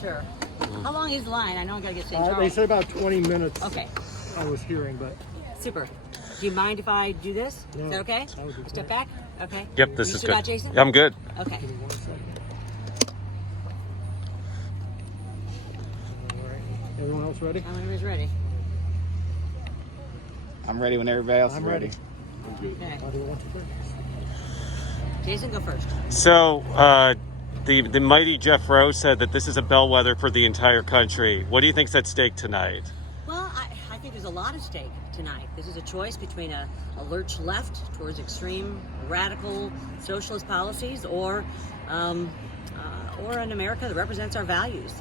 sure. How long is the line? I know I gotta get St. Charles. They said about 20 minutes. Okay. I was hearing, but. Super. Do you mind if I do this? No, is that okay? that would be Step great. back? Okay. Yep, this you is stood good. out, Jason? I'm good. Okay. Give me 1 second. All right. Everyone else ready? Everybody's ready. I'm ready when everybody else I'm is ready. Okay. I'll do 1, 2, 3. Jason, go first. So, the mighty Jeff Rowe said that this is a bellwether for the entire country. What do you think's at stake tonight? Well, I think there's a lot at stake tonight. This is a choice between a lurch left towards extreme, radical socialist policies, or an America that represents our values,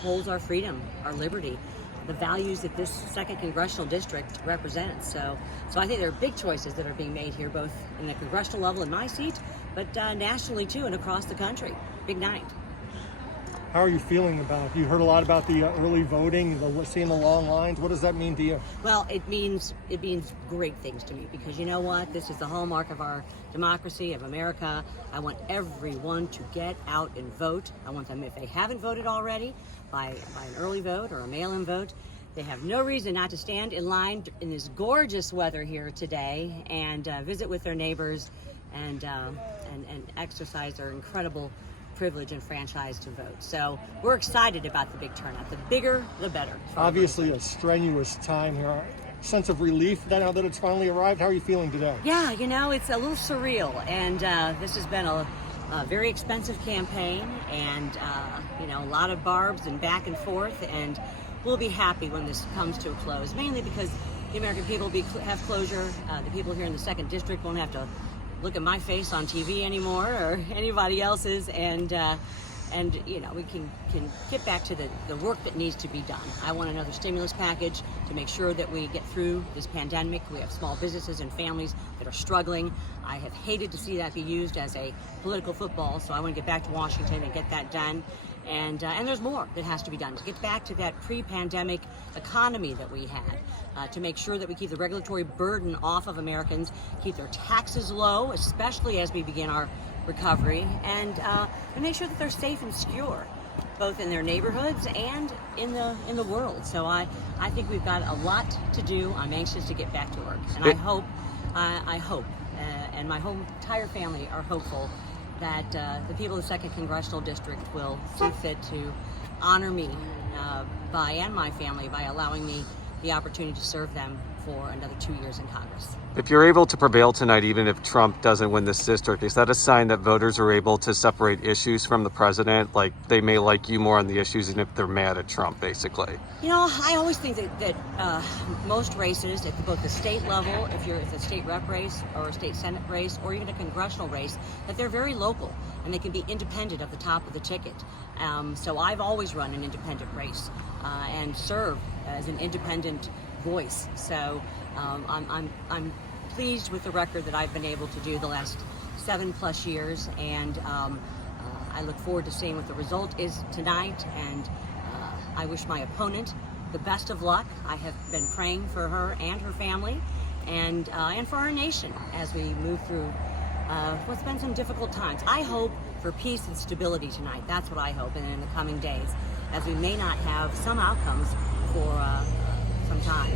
holds our freedom, our liberty, the values that this 2nd Congressional District represents. So I think there are big choices that are being made here, both in the congressional level in my seat, but nationally too, and across the country. Big night. How are you feeling about it? You heard a lot about the early voting, seeing the long lines. What does that mean to you? Well, it means great things to me, because you know what? This is the hallmark of our democracy, of America. I want everyone to get out and vote. I want them, if they haven't voted already, by an early vote or a mail-in vote, they have no reason not to stand in line in this gorgeous weather here today and visit with their neighbors and exercise their incredible privilege and franchise to vote. So we're excited about the big turnout. The bigger, the better. Obviously a strenuous time here. Sense of relief now that it's finally arrived. How are you feeling today? Yeah, you know, it's a little surreal, and this has been a very expensive campaign, and you know, a lot of barbs and back and forth, and we'll be happy when this comes to a close, mainly because the American people have closure. The people here in the 2nd District won't have to look at my face on TV anymore, or anybody else's, and you know, we can get back to the work that needs to be done. I want another stimulus package to make sure that we get through this pandemic. We have small businesses and families that are struggling. I have hated to see that be used as a political football, so I want to get back to Washington and get that done. And there's more that has to be done to get back to that pre-pandemic economy that we had, to make sure that we keep the regulatory burden off of Americans, keep their taxes low, especially as we begin our recovery, and make sure that they're safe and secure, both in their neighborhoods and in the world. So I think we've got a lot to do. I'm anxious to get back to work, and I hope, and my whole entire family are hopeful that the people of the 2nd Congressional District will see fit to honor me and my family by allowing me the opportunity to serve them for another 2 years in Congress. If you're able to prevail tonight, even if Trump doesn't win this district, is that a sign that voters are able to separate issues from the president? Like, they may like you more on the issues than if they're mad at Trump, basically. You know, I always think that most races, at both the state level, if it's a state rep race or a state senate race or even a congressional race, that they're very local and they can be independent of the top of the ticket. So I've always run an independent race and serve as an independent voice. So I'm pleased with the record that I've been able to do the last 7+ years, and I look forward to seeing what the result is tonight, and I wish my opponent the best of luck. I have been praying for her and her family, and for our nation as we move through what's been some difficult times. I hope for peace and stability tonight. That's what I hope, and in the coming days, as we may not have some outcomes for some time.